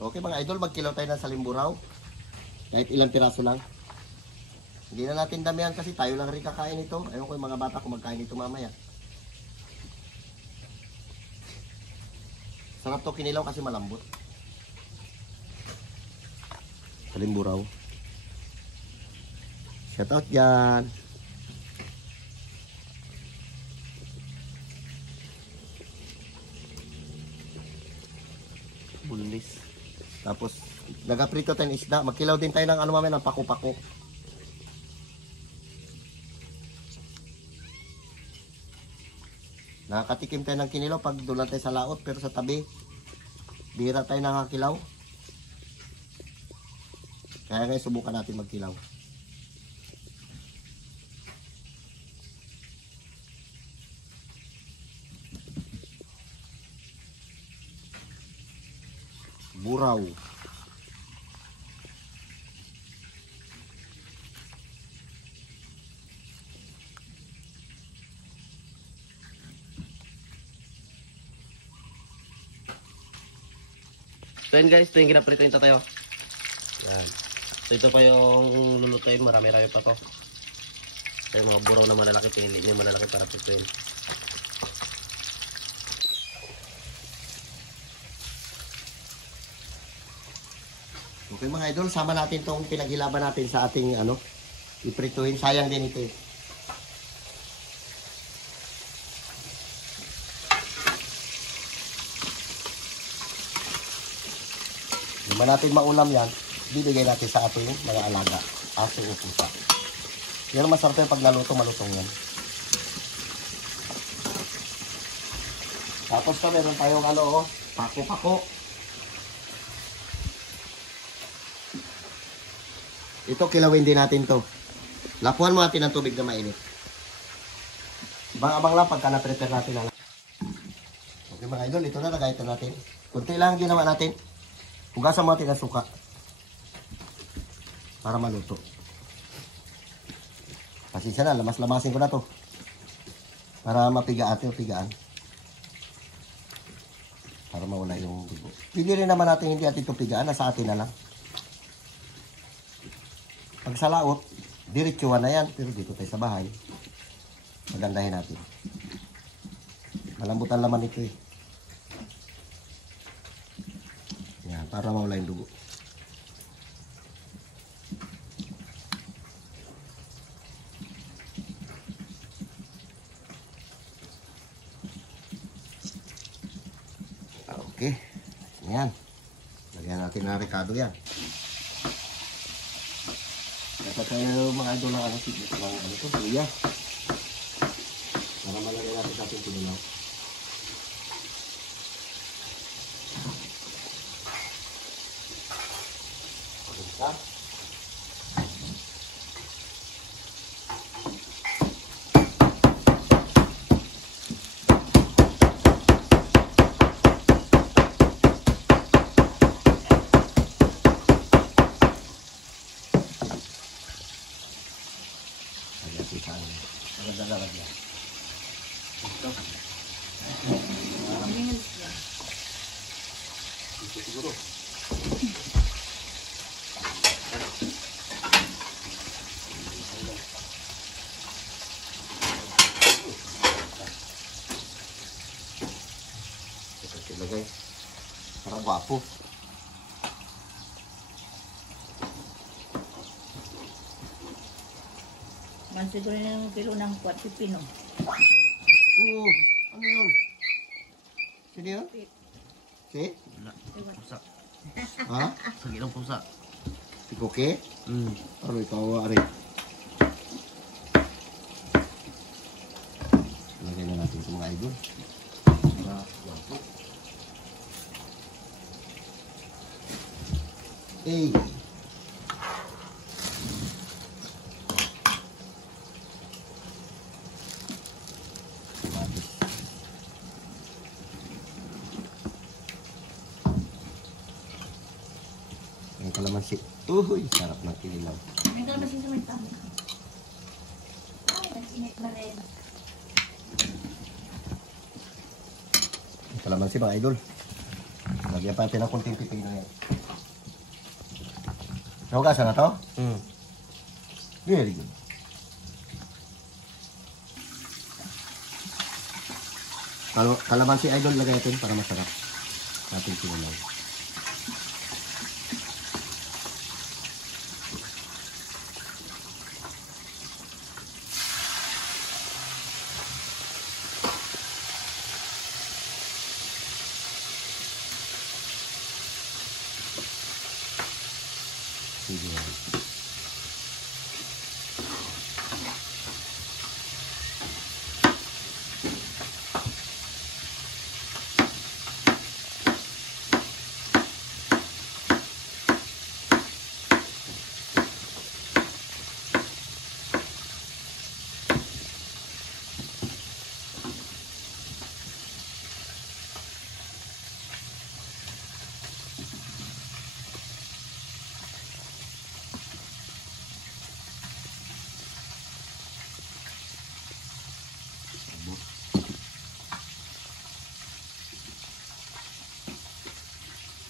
Okay mga idol, magkilaw tayo ng salimburaw. Kahit ilang piraso lang. Hindi na natin damihan kasi tayo lang rin kakain ito. Ayun ko yung mga bata kung magkain ito mamaya. Sarap to kinilaw kasi malambot. Salimburaw. Shout out dyan. Bulis. Tapos, nagaprito tayong isda. Magkilaw din tayo ng ano mamaya, ng paku-paku. Nakakatikim tayo ng kinilaw pag doon tayo sa laot. Pero sa tabi, bihira tayo nakakilaw. Kaya ngayon, subukan natin magkilaw. Buraw. So yun guys, ito yung kinaprito yung tatayo. Yan. So ito pa yung lulutuin, marami-rami pa to. So yung mga buraw na malalaki, pinili nyo malalaki para prituin. Okay mga idol, sama natin tong pinaghilaban natin sa ating ano, iprituhin. Sayang din ito eh. Hindi ba natin maulam yan, bibigay natin sa ating mga alaga, aso o pusa. Yan masarap yung pag naluto, malutong yan. Tapos pa meron tayong ano, oh, pako-pako. Ito, kilawin din natin to. Lapuan mo natin ng tubig na mainit. Abang-abang lang pagka na-prepare natin na. Okay mga idol, ito na, nagayto natin. Kunti lang ginawa natin. Hugasan mo natin ang suka. Para maluto. Pasensya na, lamas-lamasin ko na to. Para mapigaan ito, pigaan. Para mawala yung dugo. Pili rin naman natin hindi natin ito pigaan, nasa atin na lang. Pag sa laot, diretsuhan na yan. Pero dito tayo sa bahay, magandahin natin. Malambutan laman ito eh. Yan, para mawala yung dugo. Okay. Yan. Lagyan natin na rekado yan. Dapat tayo mga idol ng ano, ito, luya. Para malagay natin sa ating pinulaw. Pagkita. Agad-agad yan. Ito. Ito siguro. Ito ilagay. Parang gwapo. Siguro na yung kilo ng kwat pipino. Oo, ano yun? Sino yun? Si? Wala. Pusa. Ha? Sagi ng pusa. Si Koke? Ano ikaw, Ari? Lagay na natin sa mga idol. Hey! Ang kalamansi. Uy, sarap ng kinilaw. Ang kalamansi sa may tama. Ay, nag-init na rin. Ang kalamansi mga idol. Lagyan pa natin ng kunting pipino yan. Nahugasan na to? Very good. Kalamansi idol lagay natin para masarap. Ating sinulaw. Sige.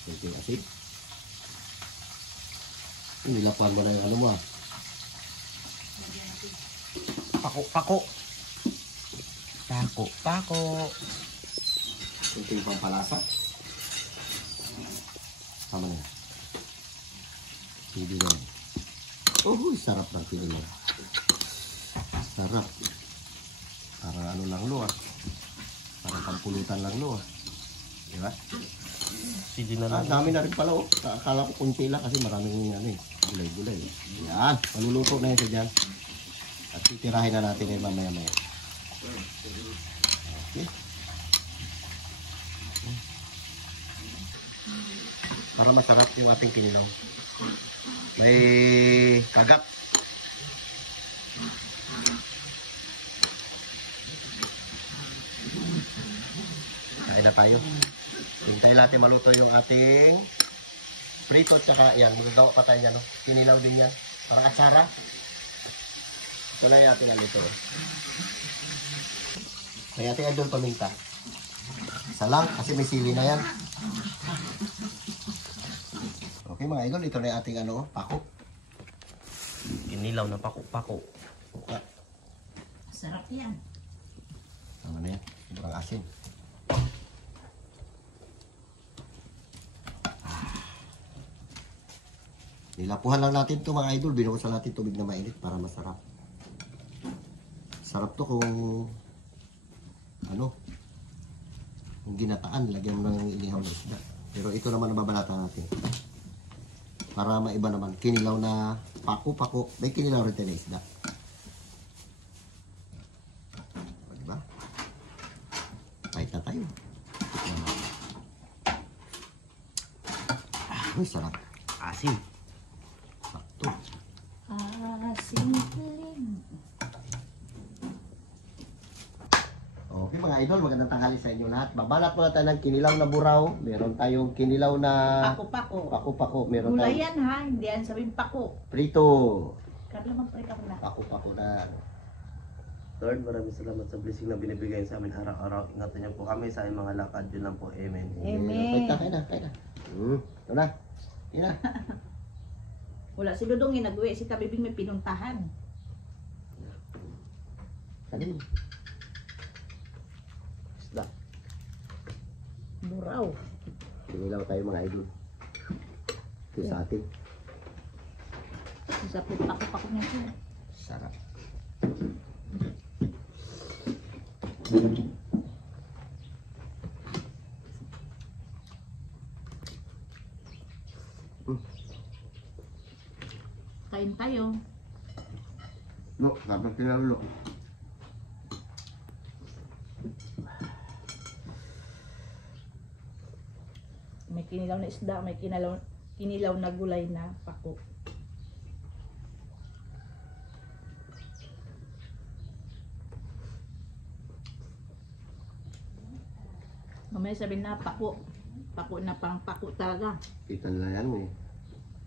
Kunting asin. Nilapan mo na yung ano mo ah. Pako, pako. Pako, pako. Kunting pampalasa. Tama na yan. Hindi na yan. Oh, sarap ng kinilaw. Sarap. Parang ano lang lo ah. Parang pampulutan lang lo ah. Diba? Sige na lang. Dami na rin pala oh. Akala ko kunti lang kasi maraming ano eh. Gulay-gulay. Yan. Maluluto na yun dyan. At titirahin na natin yun mamaya-maya. Okay. Para masarap yung ating kinilaw. May kagat. Kain na tayo. Hintayin natin maluto yung ating prito tsaka yan. Magagawa pa tayo yan. No? Kinilaw din yan. Parang atsara. Ito na yung ating alito. May ating idol paminta. Isa lang kasi may sili na yan. Okay mga idol, ito na yung ating ano, pako. Inilaw na pako, pako. Sarap yan. Tama na yan. Sobrang asin. Nilapuhan lang natin ito mga idol. Binukusan natin tubig na mainit para masarap. Sarap to kung ano, kung ginataan, lagyan mo ng inihaw na isda. Pero ito naman nababalatan natin. Para maiba naman. Kinilaw na pako-pako. May kinilaw rin tayo na isda. O, diba? Kahit na tayo. Uy, sarap. Asin. Sakto. Simple. Okay mga idol, magandang tanghali sa inyo lahat. Babalat muna tayo ng kinilaw na buraw. Meron tayong kinilaw na Pako-pako. pako-pako. Meron Gulay tayong yan ha, hindi yan sabihin pako. prito. Kaya magprika mo na. Pako-pako na. Lord, maraming salamat sa blessing na binibigay sa amin araw-araw. Ingatan niyo po kami sa aming mga lakad. Yun lang po. Amen. Amen. Kain na, kain na. Ito na. Kain na. Wala si Dudong ginagawa, si Kabibing may pinuntahan. Kanin. Isda. Buraw. Kinilaw tayo mga idol. Ito sa atin. Sa pako-pako niya siya. Sarap. Kain tayo. No, dapat kinilaw. May kinilaw na isda, may kinilaw na gulay na pako. Mamaya sabihin na pako. Pako na pang pako talaga. Kita nila yan mo eh.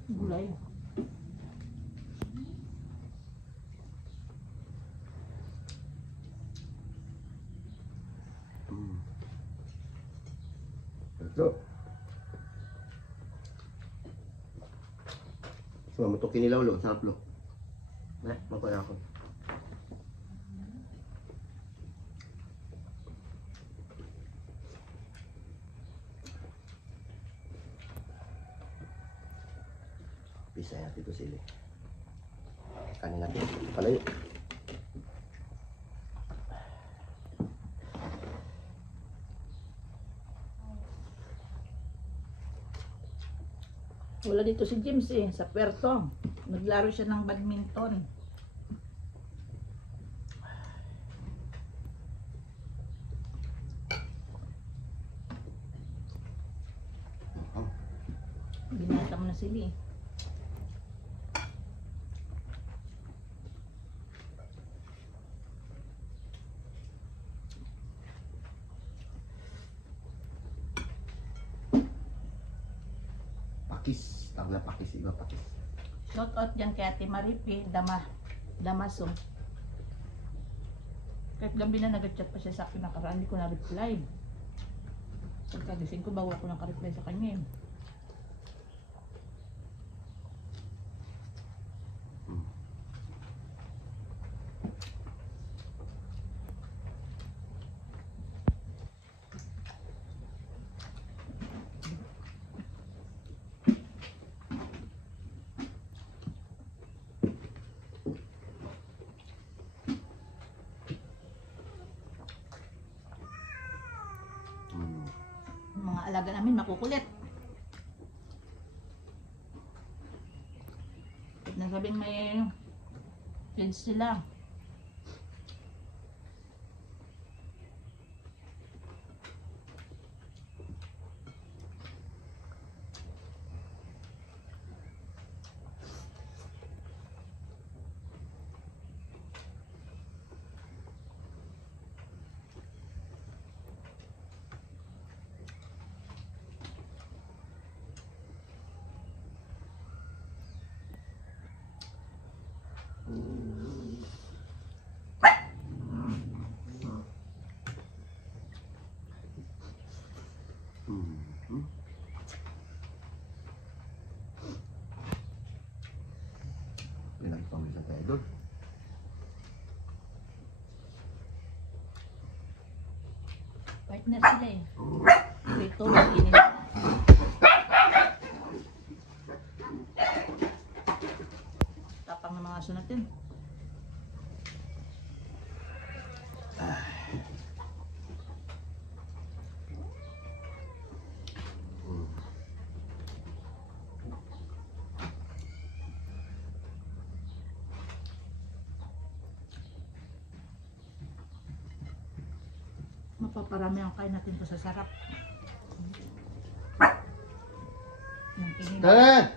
Gulay. Ito. So, mo to kinilaw lo, sarap lo. Na, mapaya ako. Pisa natin ito sili. Kanin natin. Palayo. Wala dito si James eh, sa Puerto. Naglaro siya ng badminton. Binata mo na sila eh. Pakis. Tawag na pakis. Iba pakis. Shout out dyan kay Ate Maripi, Damaso. Kahit gabi na nag-chat pa siya sa akin nakaraan, hindi ko na-reply. Pagkagising ko, bawa ko naka-reply sa kanya eh. Yung mga alaga namin makukulit. Kahit nasabing may kids sila. Pinagpamisan tayo doon. Partner sila eh. Ito, init. Tapang ng mga aso natin. Mapaparami ang kain natin ko sa sarap. Yung kinilaw. Tara!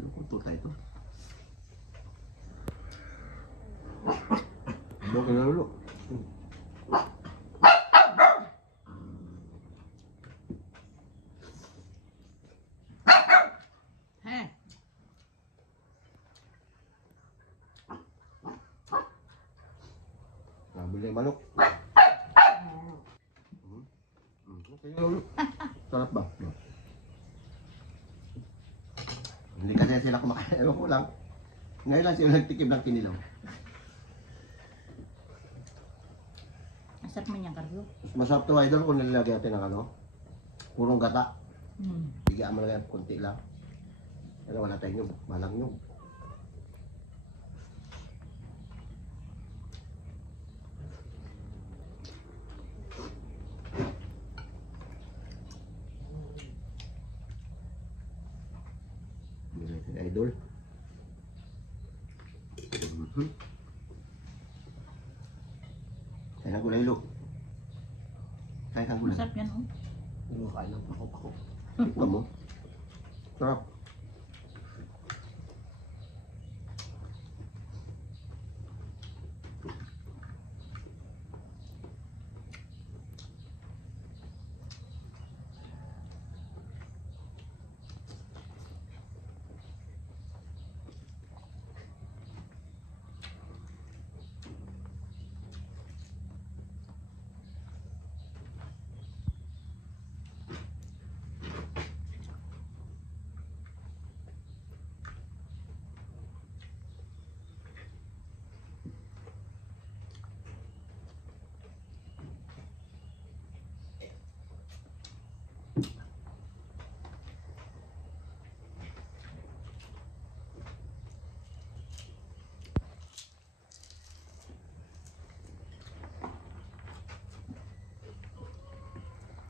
Lukunto tayo ito. Lukin na lulo. Heh. Nabili yung manok. Okay, lulo. Sarap ba? No. Hindi kasi sila kumakain. Ewan ko lang. Ngayon lang sila nagtikim ng kinilaw. Masarap man yung karyo. Mas masarap to idol kung nilalagyan natin ng ano. Purong gata. Bigyan mo lang yan, konti lang. Pero wala tayong nyug. Malang nyug. Bilhin si idol. Kaya ng gulay lo. Kaya ng gulay. Masarap yan oh. Ano kain ng pako-pako. Ito mo. Sarap.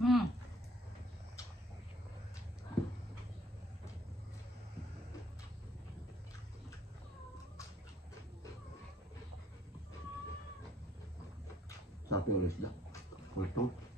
Hmm. Sarap yung isda. Kultong.